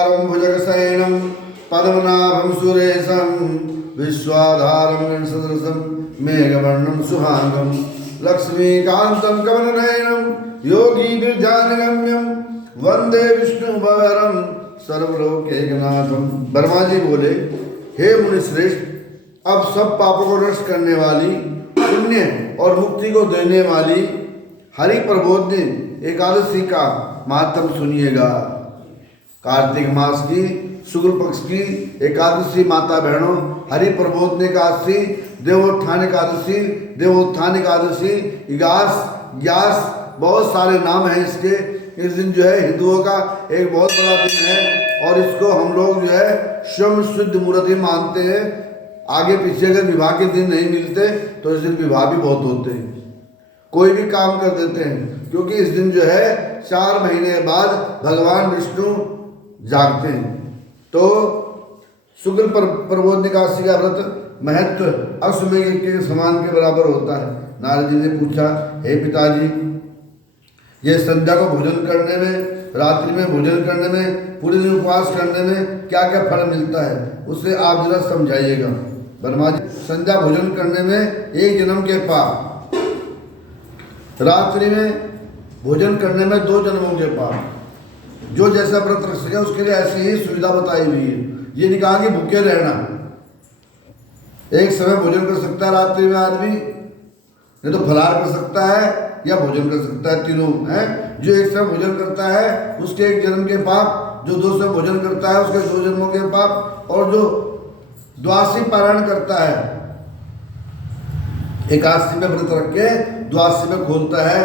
भुजगशयनं पद्मनाभं सुरेशं विश्वाधारं सदृशं मेघवर्णं शुभांगं लक्ष्मीकान्तं कमलनयनं योगीन्द्रजानगम्यं वंदे विष्णुवरं सर्वलोकैकनाथं। ब्रह्मा जी बोले, हे मुनिश्रेष्ठ, अब सब पापों को नष्ट करने वाली, पुण्य और मुक्ति को देने वाली हरि प्रबोधनी एकादशी का महात्म सुनिएगा। कार्तिक मास की शुक्ल पक्ष की एकादशी माता बहनों, हरि प्रबोधनी एकादशी, देवोत्थान एकादशी, देवोत्थान एकादशी, ग्यास बहुत सारे नाम हैं इसके। इस दिन जो है हिंदुओं का एक बहुत बड़ा दिन है और इसको हम लोग जो है स्वयं शुद्ध मुहूर्त ही मानते हैं। आगे पीछे अगर विवाह के दिन नहीं मिलते तो इस दिन विवाह भी बहुत होते हैं, कोई भी काम कर देते हैं, क्योंकि इस दिन जो है 4 महीने बाद भगवान विष्णु जागते हैं। तो शुक्ल प्रबोधनी एकादशी का व्रत महत्व अश्वमेध के समान के बराबर होता है। नारद जी ने पूछा, हे पिताजी, ये संध्या को भोजन करने में, रात्रि में भोजन करने में, पूरे दिन उपवास करने में क्या क्या फल मिलता है, उसे आप जरा समझाइएगा। ब्रह्मा जी, संध्या भोजन करने में 1 जन्म के पाप, रात्रि में भोजन करने में 2 जन्मों के पाप। जो जैसा व्रत रख सके उसके लिए ऐसी ही सुविधा बताई हुई है। ये नहीं कहा कि भूखे रहना, एक समय भोजन कर सकता है रात्रि में आदमी, नहीं तो फलाहार कर सकता है या भोजन कर सकता है, तीनों है। जो एक समय भोजन करता है उसके 1 जन्म के पाप, जो 2 समय भोजन करता है उसके 2 जन्मों के पाप, और जो द्वादशी पारायण करता है, एकादशी में व्रत रख के द्वादशी में खोलता है,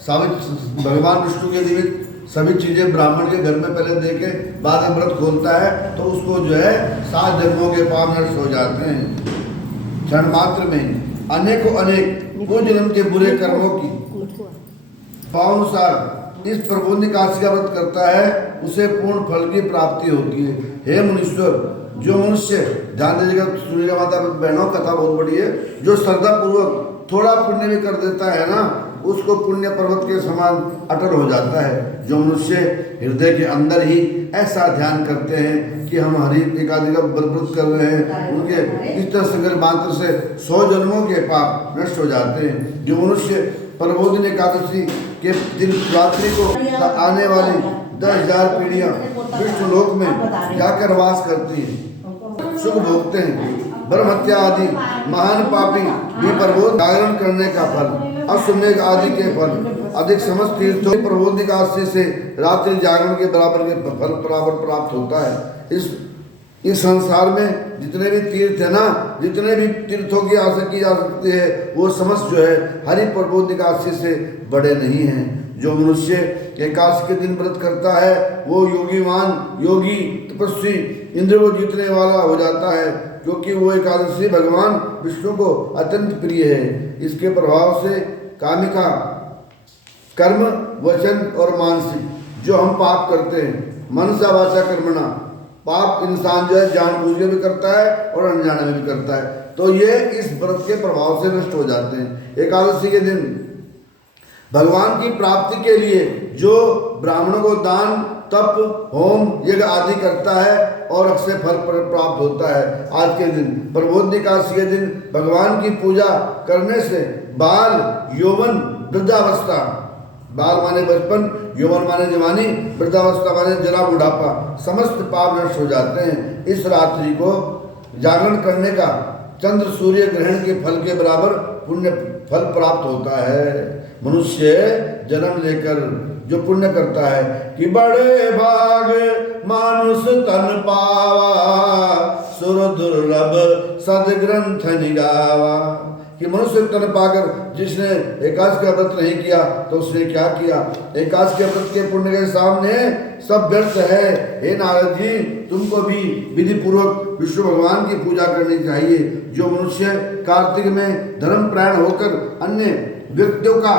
सावित्री भगवान विष्णु के निमित्त सभी चीजें ब्राह्मण के घर में पहले दे के बाद में व्रत खोलता है, तो उसको जो है 7 जन्मों के पाप नष्ट हो जाते हैं क्षण मात्र में। अनेकों अनेक जन्म के बुरे कर्मों की पावनुसार इस प्रबोधनी एकादशी का व्रत करता है, उसे पूर्ण फल की प्राप्ति होती है। हे मुनीश्वर, जो मनुष्य, ध्यान दीजिएगा, सुनिएगा माता बहनों, कथा बहुत बड़ी है, जो श्रद्धा पूर्वक थोड़ा पुण्य भी कर देता है ना, उसको पुण्य पर्वत के समान अटल हो जाता है। जो मनुष्य हृदय के अंदर ही ऐसा ध्यान करते हैं कि हम हरि एकादशी का व्रत कर रहे हैं, उनके इस तरह संकल्प मात्र से 100 जन्मों के पाप नष्ट हो जाते हैं। जो मनुष्य प्रबोधनी एकादशी के दिन रात्रि को आने वाली 10,000 पीढ़ियां विष्णु लोक में जाकर वास करती हैं, सुख भोगते हैं, ब्रह्म हत्या आदि महान पापी भी प्रबोध जागरण करने का फल, अश्वमेध आदि के फल, अधिक समस्त तीर्थों प्रबोधनी एकादशी से रात्रि जागरण के बराबर के फल बराबर प्राप्त होता है। इस संसार में जितने भी तीर्थ है ना, जितने भी तीर्थों की आशा की जा सकती है, वो समस्त जो है हरि प्रबोधनी एकादशी से बड़े नहीं हैं। जो मनुष्य एकादशी के दिन व्रत करता है वो योगी तपस्वी इंद्र को जीतने वाला हो जाता है, क्योंकि वो एकादशी भगवान विष्णु को अत्यंत प्रिय है। इसके प्रभाव से कामिका, कर्म, वचन और मानसिक जो हम पाप करते हैं, मनसा वाचा कर्मणा, पाप इंसान जो है जानबूझ के भी करता है और अनजाने में भी करता है, तो ये इस व्रत के प्रभाव से नष्ट हो जाते हैं। एकादशी के दिन भगवान की प्राप्ति के लिए जो ब्राह्मणों को दान, तप, होम, यज्ञ आदि करता है और अक्षय फल प्राप्त होता है। आज के दिन प्रबोधनी एकादशी के दिन भगवान की पूजा करने से बाल, यौवन, वृद्धावस्था, बाल माने बचपन, यौवन माने जवानी, वृद्धावस्था माने जरा बुढ़ापा, समस्त पाप नष्ट हो जाते हैं। इस रात्रि को जागरण करने का चंद्र सूर्य ग्रहण के फल के बराबर पुण्य फल प्राप्त होता है। मनुष्य जन्म लेकर जो पुण्य करता है कि बड़े भाग मानुष तन पावा, सुर दुर्लभ सदग्रंथ निगावा, कि मनुष्य तन पाकर जिसने एकादशी का व्रत नहीं किया तो उसने क्या किया। एकादशी के व्रत के पुण्य के सामने सब व्यर्थ है। हे नारद जी, तुमको भी विधि पूर्वक विष्णु भगवान की पूजा करनी चाहिए। जो मनुष्य कार्तिक में धर्मपरायण होकर अन्य व्यक्तियों का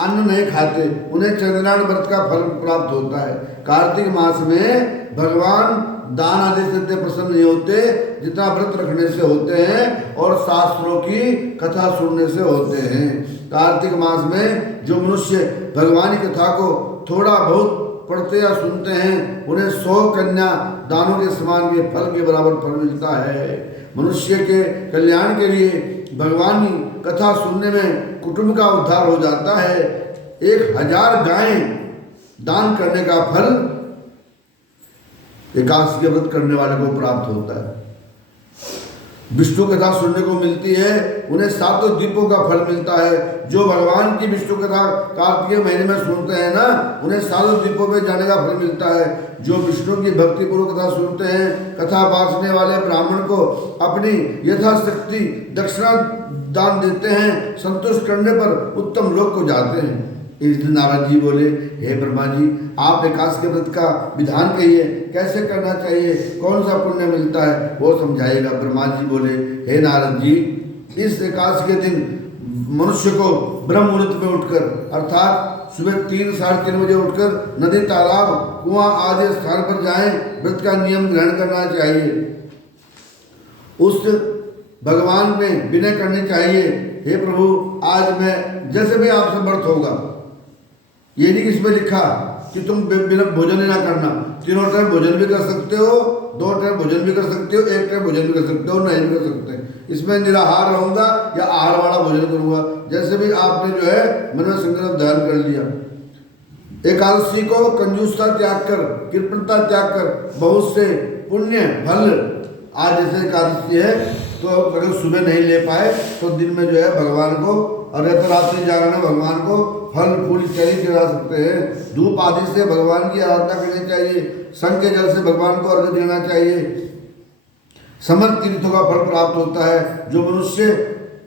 अन्न नहीं खाते, उन्हें चंद्रनारायण व्रत का फल प्राप्त होता है। कार्तिक मास में भगवान दान आदि से इतने प्रसन्न नहीं होते जितना व्रत रखने से होते हैं और शास्त्रों की कथा सुनने से होते हैं। कार्तिक मास में जो मनुष्य भगवान की कथा को थोड़ा बहुत पढ़ते या सुनते हैं उन्हें 100 कन्या दानों के समान के फल के बराबर फल मिलता है। मनुष्य के कल्याण के लिए भगवान की कथा सुनने में कुटुंब का उद्धार हो जाता है। 1000 गायें दान करने का फल एकादशी के व्रत करने वाले को प्राप्त होता है। विष्णु कथा सुनने को मिलती है, उन्हें 7 द्वीपों का फल मिलता है। जो भगवान की विष्णु कथा कार्तिक महीने में सुनते हैं ना, उन्हें 7 द्वीपों में जाने का फल मिलता है। जो विष्णु की भक्ति पूर्वक कथा सुनते हैं, कथा बांटने वाले ब्राह्मण को अपनी यथाशक्ति दक्षिणा दान देते हैं, संतुष्ट करने पर उत्तम लोक को जाते हैं। इस दिन नारद जी बोले, हे ब्रह्मा जी, आप एकादशी के व्रत का विधान कहिए, कैसे करना चाहिए, कौन सा पुण्य मिलता है, वो समझाइएगा। ब्रह्मा जी बोले, हे नारद जी, इस एकादशी के दिन मनुष्य को ब्रह्म मुहूर्त में उठकर अर्थात सुबह 3 साढ़े 3 बजे उठकर नदी, तालाब, कुआं आदि स्थान पर जाएं, व्रत का नियम ग्रहण करना चाहिए। उस भगवान में विनय करनी चाहिए, हे प्रभु, आज मैं जैसे भी आपसे व्रत होगा, ये नहीं किसमें लिखा कि तुम बिना भोजन ही ना करना, 3 टाइम भोजन भी कर सकते हो, 2 टाइम भोजन भी कर सकते हो, 1 टाइम भोजन भी कर सकते हो, नहीं भी कर सकते। इसमें निराहार रहूंगा या आहार वाला भोजन करूंगा, जैसे भी आपने जो है मन में संकल्प ध्यान कर लिया। एकादशी को कंजूसता त्याग कर, कृपणता त्याग कर बहुत से पुण्य फल, आज जैसे एकादशी है तो अगर सुबह नहीं ले पाए तो दिन में जो है भगवान को, और रात्रि जागरण भगवान को फल फूल इत्यादि चढ़ा सकते हैं। धूप आदि से भगवान की आराधना करनी चाहिए, संग के जल से भगवान को अर्घ्य देना चाहिए। समस्त तीर्थों का फल प्राप्त होता है। जो मनुष्य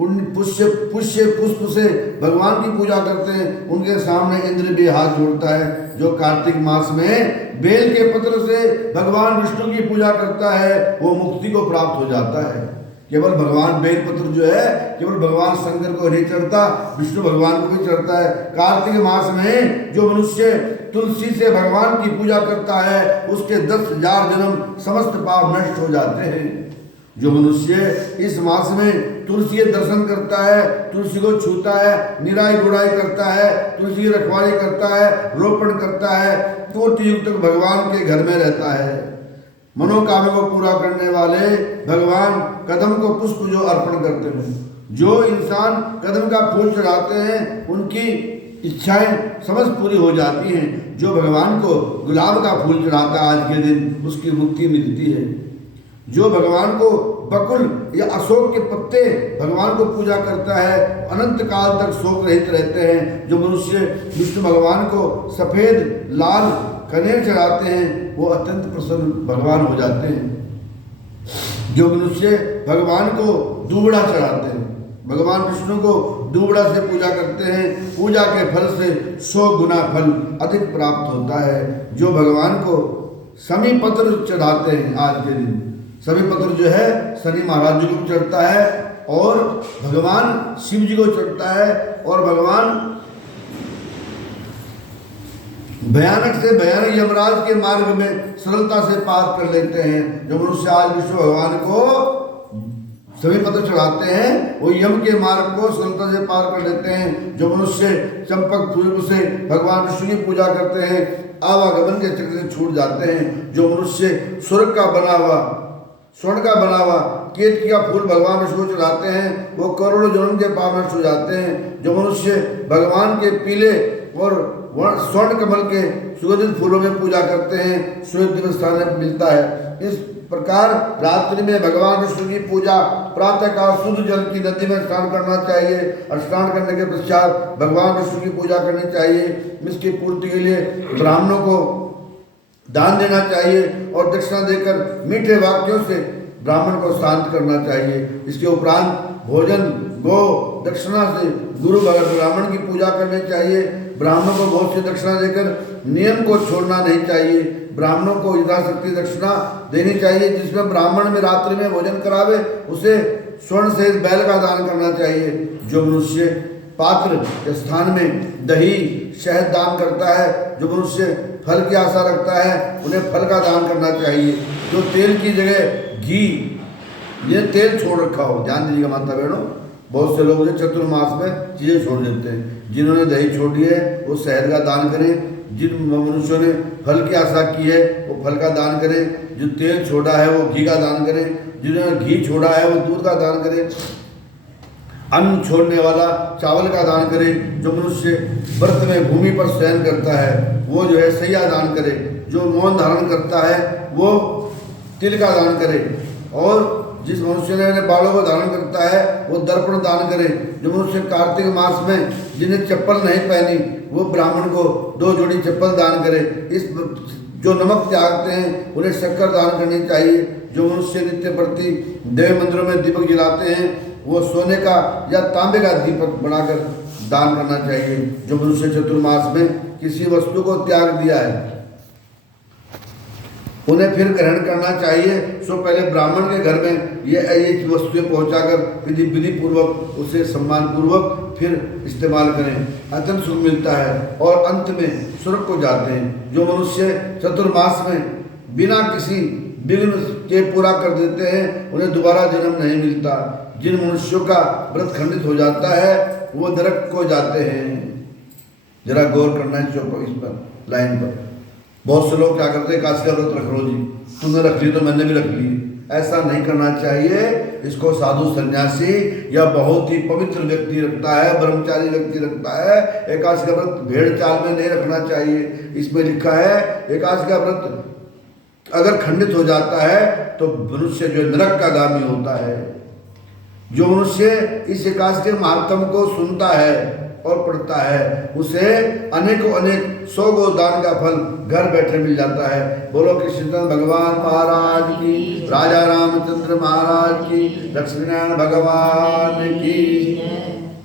पुष्य पुष्प से भगवान की पूजा करते हैं, उनके सामने इंद्र भी हाथ जोड़ता है। जो कार्तिक मास में बेल के पत्र से भगवान विष्णु की पूजा करता है, वो मुक्ति को प्राप्त हो जाता है। केवल भगवान बेलपत्र जो है केवल भगवान शंकर को नहीं चढ़ता, विष्णु भगवान को भी चढ़ता है। कार्तिक मास में जो मनुष्य तुलसी से भगवान की पूजा करता है, उसके 10,000 जन्म समस्त पाप नष्ट हो जाते हैं। जो मनुष्य इस मास में तुलसी के दर्शन करता है, तुलसी को छूता है, निराई गुड़ाई करता है, तुलसी की रखवाली करता है, रोपण करता है, कोटि युग तक भगवान के घर में रहता है। मनोकामना को पूरा करने वाले भगवान कदम को पुष्प जो अर्पण करते हैं, जो इंसान कदम का फूल चढ़ाते हैं, उनकी इच्छाएं समस्त पूरी हो जाती हैं। जो भगवान को गुलाब का फूल चढ़ाता है आज के दिन, उसकी मुक्ति मिलती है। जो भगवान को बकुल या अशोक के पत्ते भगवान को पूजा करता है, अनंत काल तक शोक रहित रहते हैं। जो मनुष्य विष्णु भगवान को सफेद लाल कनेर चढ़ाते हैं, वो अत्यंत प्रसन्न भगवान हो जाते हैं। जो मनुष्य भगवान को दूबड़ा चढ़ाते हैं, भगवान विष्णु को दूबड़ा से पूजा करते हैं, पूजा के फल से 100 गुना फल अधिक प्राप्त होता है। जो भगवान को शमी पत्र चढ़ाते हैं, आज के दिन शमी पत्र जो है शनि महाराज जी को चढ़ता है, और भगवान शिव जी को चढ़ता है, और भगवान भयानक से भयानक यमराज के मार्ग में सरलता से पार कर लेते हैं। जो मनुष्य आज विष्णु भगवान को सभी पत्र चढ़ाते हैं, वो यम के मार्ग को सरलता से पार कर लेते हैं। जो मनुष्य चंपक फूल से भगवान विष्णु की पूजा करते हैं, आवागमन के चक्र से छूट जाते हैं। जो मनुष्य स्वर्ग का बना हुआ, स्वर्ण का बना हुआ केतकी का फूल भगवान विष्णु को चढ़ाते हैं, वो करोड़ों जन्म के पाप नष्ट हो जाते हैं। जो मनुष्य भगवान के पीले और स्वर्ण कमल के सुगंधित फूलों में पूजा करते हैं, सूर्य स्थान में मिलता है। इस प्रकार रात्रि में भगवान विष्णु की पूजा प्रातः काल शुद्ध जल की नदी में स्नान करना चाहिए, और स्नान करने के पश्चात भगवान विष्णु की पूजा करनी चाहिए। इसकी पूर्ति के लिए ब्राह्मणों को दान देना चाहिए, और दक्षिणा देकर मीठे वाक्यों से ब्राह्मण को शांत करना चाहिए। इसके उपरांत भोजन, गो दक्षिणा से गुरु भगत ब्राह्मण की पूजा करनी चाहिए। ब्राह्मणों को बहुत सी दक्षिणा देकर नियम को छोड़ना नहीं चाहिए। ब्राह्मणों को यथाशक्ति दक्षिणा देनी चाहिए। जिसमें ब्राह्मण में रात्रि में भोजन करावे, उसे स्वर्ण सहित बैल का दान करना चाहिए। जो मनुष्य पात्र के स्थान में दही शहद दान करता है, जो मनुष्य फल की आशा रखता है, उन्हें फल का दान करना चाहिए। जो तेल की जगह घी, ये तेल छोड़ रखा हो, ध्यान दीजिएगा माता बहनों, बहुत से लोग चतुर्मास में चीज़ें छोड़ देते हैं। जिन्होंने दही छोड़ी है वो शहद का दान करें, जिन मनुष्यों ने फल की आशा की है वो फल का दान करें, जो तेल छोड़ा है वो घी का दान करें, जिन्होंने घी छोड़ा है वो दूध का दान करें, अन्न छोड़ने वाला चावल का दान करे, जो मनुष्य व्रत में भूमि पर शयन करता है वो जो है सैया दान करे, जो मौन धारण करता है वो तिल का दान करे, और जिस मनुष्य ने अपने बालों को धारण करता है वो दर्पण दान करे, जो मनुष्य कार्तिक मास में जिन्हें चप्पल नहीं पहनी वो ब्राह्मण को 2 जोड़ी चप्पल दान करे। इस जो नमक त्यागते हैं उन्हें शक्कर दान करनी चाहिए। जो मनुष्य नित्य प्रति देव मंदिरों में दीपक जलाते हैं वो सोने का या तांबे का दीपक बनाकर दान करना चाहिए। जो मनुष्य चतुर्मास में किसी वस्तु को त्याग दिया है उन्हें फिर ग्रहण करना चाहिए। सो पहले ब्राह्मण के घर में ये वस्तुएं पहुंचाकर विधि पूर्वक उसे सम्मान पूर्वक फिर इस्तेमाल करें, अत्यंत सुख मिलता है और अंत में स्वर्ग को जाते हैं। जो मनुष्य चतुर्मास में बिना किसी विघ्न के पूरा कर देते हैं उन्हें दोबारा जन्म नहीं मिलता। जिन मनुष्यों का व्रत खंडित हो जाता है वो नरक को जाते हैं। जरा गौर करना है इस पर लाइन पर। बहुत से लोग क्या करते हैं, काशी का व्रत रख लो जी, तुमने रख ली तो मैंने भी रख ली। ऐसा नहीं करना चाहिए। इसको साधु सन्यासी या बहुत ही पवित्र व्यक्ति रखता है, ब्रह्मचारी व्यक्ति रखता है। एकादशी का व्रत भेड़ चाल में नहीं रखना चाहिए। इसमें लिखा है एकादशी का व्रत अगर खंडित हो जाता है तो मनुष्य जो नरक का गामी होता है। जो मनुष्य इस एकादशी के महात्म को सुनता है और पढ़ता है उसे अनेकों अनेक 100 गोदान का फल घर बैठे मिल जाता है। बोलो कृष्ण भगवान महाराज की, राजा रामचंद्र महाराज की, लक्ष्मीनारायण भगवान की।